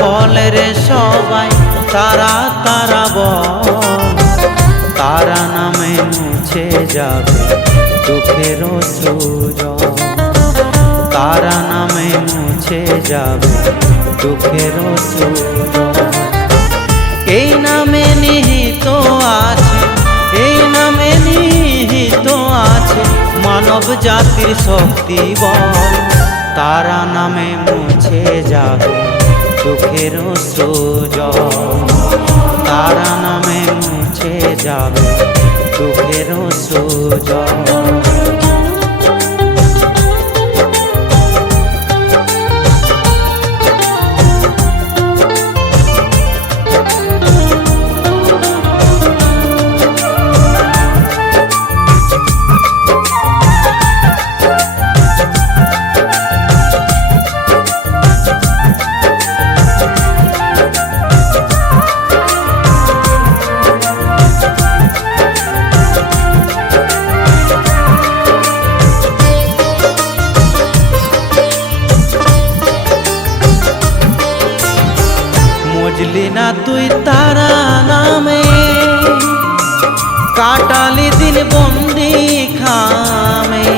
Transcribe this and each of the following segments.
বলে রে সবাই, তারা তারা বল। তারা নামে মুছে যাবে দুঃখের সুজন। তারা নামে মুছে যাবে দুঃখের সুজন। এই নামে নিহিত আছে, এই নামে নিহিত আছে মানব জাতির শক্তি বল। তারা নামে মুছে যাবে দুঃখের সুজন তারা নামে মুছে যাবে দুঃখের সুজন কাটালি দিন বন্দি খামে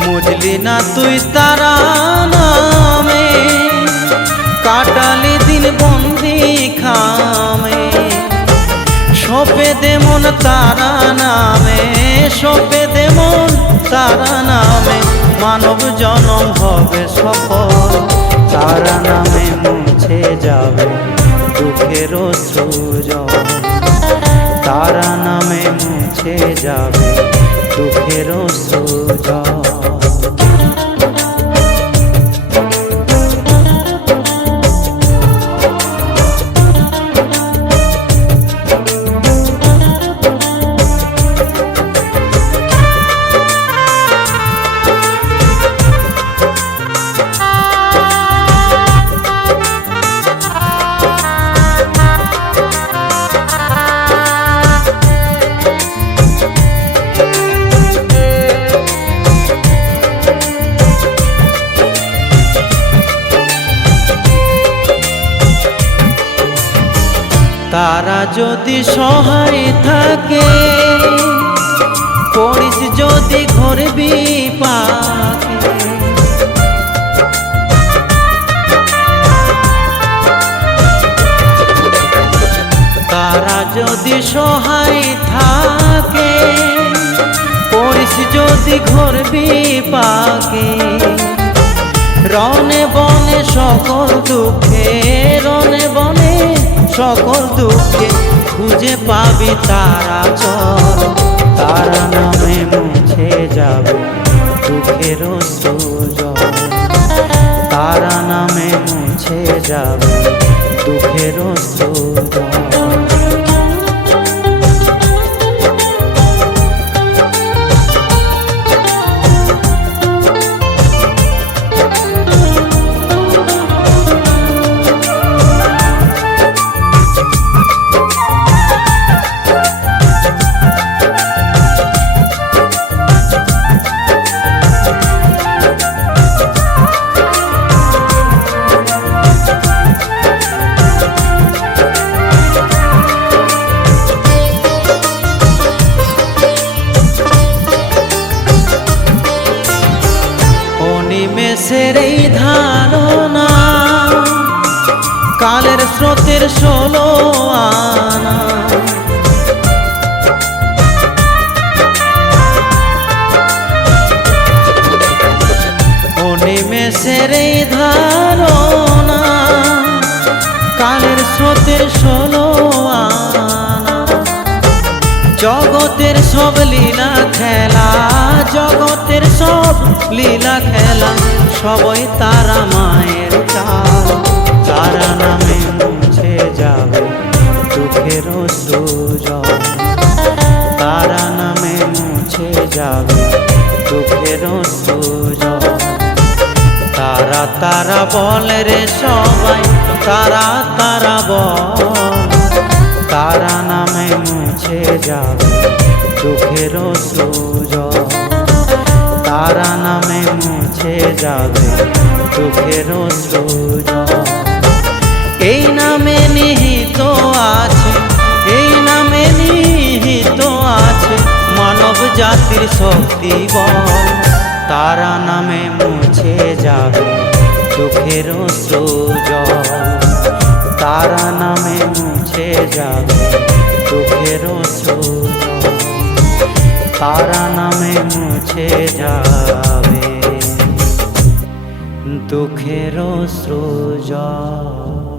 মজলি না তুই তারা নামে, কাটালি দিন বন্দি খামে সপে দেমন তারা নামে সপে দেমন তারা নামে। মানব জনম হবে সফল। তারা নামে মুছে যাবে দুঃখের সুজন তার নামে মুছে যাবে দুঃখের সুজন তারা যদি সহায় থাকে পড়িস যদি ঘরে বিপাকে। তারা যদি সহায় থাকে পড়িস যদি ঘর বিপাকে। রনে বনে সকল দুঃখে রনে বনে সকল দুঃখে খুঁজে পাবি তারা চল তারা নামে মুছে যাবে দুঃখের সুজন তারা নামে মুছে যাবে দুঃখের সুজন কালের স্রোতের ষোলো আনা। এই ধারণা, কালের স্রোতের ষোলো জগতের সব লীলা খেলা, জগতের সব লীলা খেলা, সবই তারা মায়ের চাল তারা নামে মুছে যাবে দুঃখের সুজন তারা নামে মুছে যাবে দুঃখের সুজন তারা তারা বলে রে সবাই, তারা তারা বল। তারা নামে মুছে যাবে দুঃখের সুজন তারা নামে মুছে যাবে দুঃখের সৃজন এই জাতির শক্তি বল। তারা নামে মুছে যাবে দুঃখের সৃজন তারা নামে মুছে যাবে দুঃখের সৃজন তারা নামে মুছে যাবে দুঃখের সৃজন